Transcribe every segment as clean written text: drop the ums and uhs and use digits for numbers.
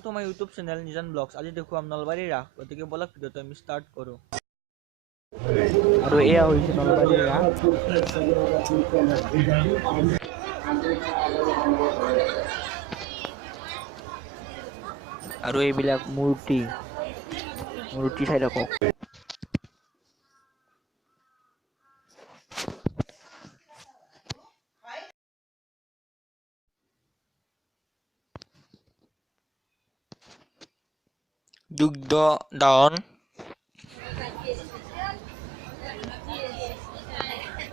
Welcome to my YouTube channel Nijan Vlogs. আজি দেখুৱাম নলবাৰী ৰাস গতিকে বলক ভিডিঅ'টো আমি ষ্টাৰ্ট কৰোঁ আৰু এয়া হৈছে নলবাৰী ৰাস আৰু এইবিলাক মূৰ্তি চাই থাকক দুগ্ধ দাহন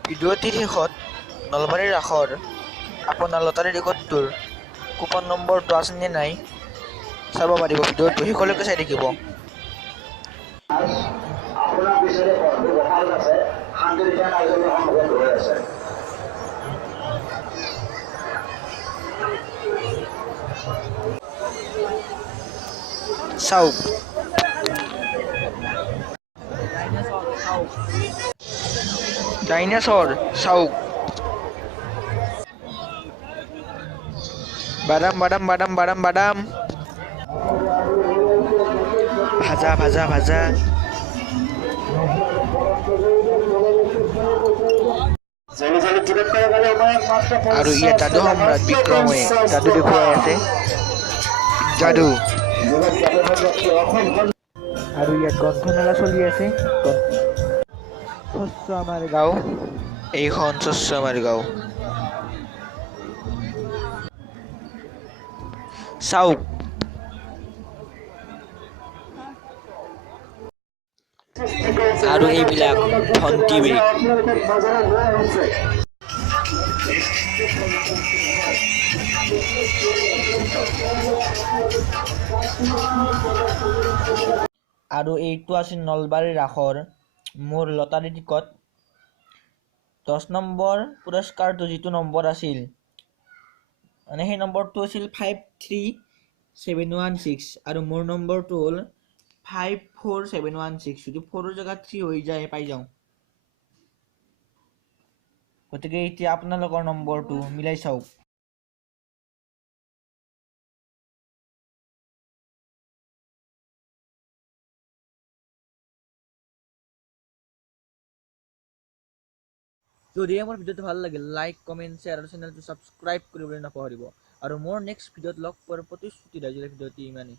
ভিডিঅ'টিৰ শেষত নলবাৰী ৰাসৰ আপোনাৰ লটাৰী টিকটটোৰ কুপন নম্বৰটো আছে নে নাই চাব পাৰিব ভিডিঅ'টো শেষলৈকে চাই থাকিব আপোনাৰ পিছৰে বন্ধু গোপাল আছে শান্তিৰিকা কাৰ্যালয়ৰ সন্মুখত ৰৈ আছে চাওক ডাইনোসৰ চাওক বাদাম বাদাম বাদাম বাদাম বাদাম ভাজা ভাজা ভাজা আৰু ইয়াত যাদু সম্ৰাট বিক্ৰমে যাদু দেখুৱাই আছে যাদু আৰু ইয়াত গ্ৰন্থমেলা চলি আছে শস্য আমাৰ গাঁও এইখন শস্য আমাৰ গাঁও চাওক আৰু এইবিলাক ভণ্টি বেগ আৰু এইটো আছিল নলবাৰী ৰাসৰ মোৰ লটাৰী টিকট 10 নম্বৰ পুৰস্কাৰটো যিটো নম্বৰ আছিল মানে সেই নম্বৰটো আছিল 53716 আৰু মোৰ নম্বৰটো হ'ল 54716 যদি 4 জেগাত 3 হৈ যায় পাই যাওঁ গতিকে এতিয়া আপোনালোকৰ নম্বৰটো মিলাই চাওক যদি আমাৰ ভিডিওটো ভাল লাগে লাইক কমেন্ট শেয়াৰ আৰু চেনেলটো সাবস্ক্ৰাইব কৰিবলৈ নাপাহৰিব আৰু মোৰ নেক্সট ভিডিওত লগ পোৱাৰ প্ৰতিশ্ৰুতি ৰাখিলে ভিডিওটি ইমানেই